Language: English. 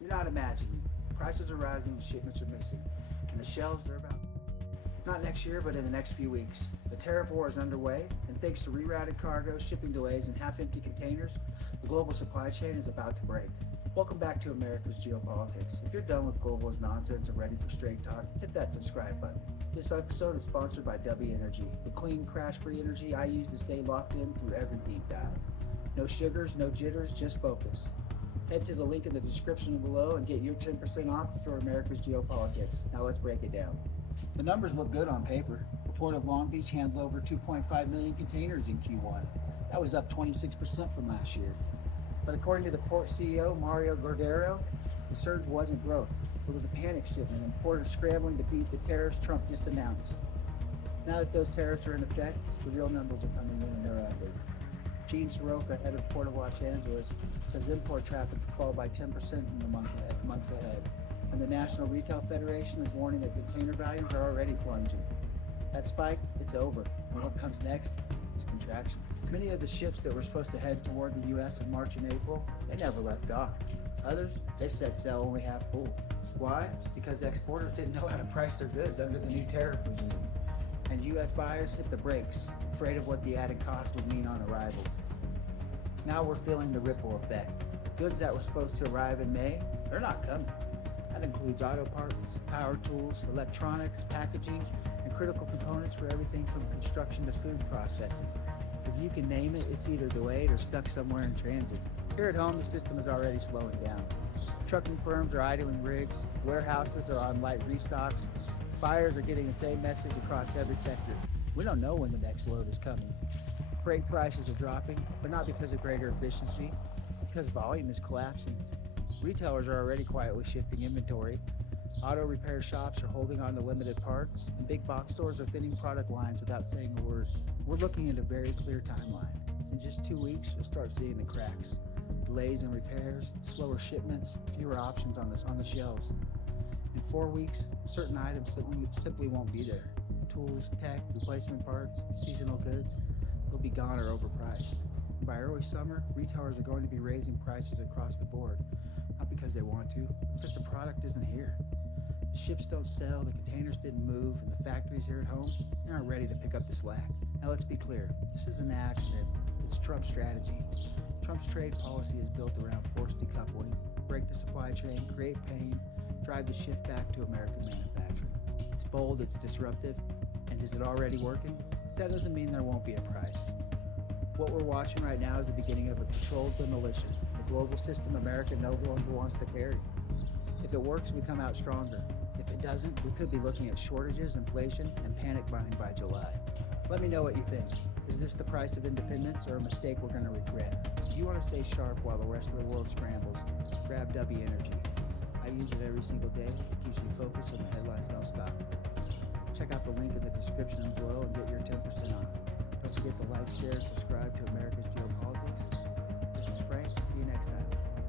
You're not imagining. Prices are rising and shipments are missing. And the shelves are about. Not next year, but in the next few weeks. The tariff war is underway, and thanks to rerouted cargo, shipping delays, and half-empty containers, the global supply chain is about to break. Welcome back to America's Geopolitics. If you're done with globalist nonsense and ready for straight talk, hit that subscribe button. This episode is sponsored by W Energy, the clean, crash-free energy I use to stay locked in through every deep dive. No sugars, no jitters, just focus. Head to the link in the description below and get your 10% off for America's Geopolitics. Now let's break it down. The numbers look good on paper. The Port of Long Beach handled over 2.5 million containers in Q1. That was up 26% from last year. But according to the port CEO, Mario Gordero, the surge wasn't growth. It was a panic shipment and porters scrambling to beat the tariffs Trump just announced. Now that those tariffs are in effect, the real numbers are coming in and they're ugly. Gene Soroka, head of Port of Los Angeles, says import traffic could fall by 10% in the months ahead. And the National Retail Federation is warning that container volumes are already plunging. That spike, it's over. And what comes next is contraction. Many of the ships that were supposed to head toward the U.S. in March and April, they never left dock. Others, they set sail only half full. Why? Because exporters didn't know how to price their goods under the new tariff regime. And U.S. buyers hit the brakes, afraid of what the added cost would mean on arrival. Now we're feeling the ripple effect. Goods that were supposed to arrive in May, they're not coming. That includes auto parts, power tools, electronics, packaging, and critical components for everything from construction to food processing. If you can name it, it's either delayed or stuck somewhere in transit. Here at home, the system is already slowing down. Trucking firms are idling rigs, warehouses are on light restocks, buyers are getting the same message across every sector. We don't know when the next load is coming. Freight prices are dropping, but not because of greater efficiency, because volume is collapsing. Retailers are already quietly shifting inventory. Auto repair shops are holding on to limited parts, and big box stores are thinning product lines without saying a word. We're looking at a very clear timeline. In just 2 weeks, you'll start seeing the cracks. Delays in repairs, slower shipments, fewer options on the shelves. In 4 weeks, certain items simply won't be there. Tools, tech, replacement parts, seasonal goods, they'll be gone or overpriced. And by early summer, retailers are going to be raising prices across the board. Not because they want to, because the product isn't here. The ships don't sell, the containers didn't move, and the factories here at home, they aren't ready to pick up the slack. Now let's be clear, this isn't an accident, it's Trump's strategy. Trump's trade policy is built around forced decoupling, break the supply chain, create pain, drive the shift back to American manufacturing. It's bold, it's disruptive, and is it already working? That doesn't mean there won't be a price. What we're watching right now is the beginning of a controlled demolition, a global system America no longer wants to carry. If it works, we come out stronger. If it doesn't, we could be looking at shortages, inflation, and panic buying by July. Let me know what you think. Is this the price of independence or a mistake we're going to regret? If you want to stay sharp while the rest of the world scrambles, grab W Energy. I use it every single day. It keeps me focused and the headlines don't stop. Check out the link in the description below and get your 10% off. Don't forget to like, share, and subscribe to America's Geopolitics.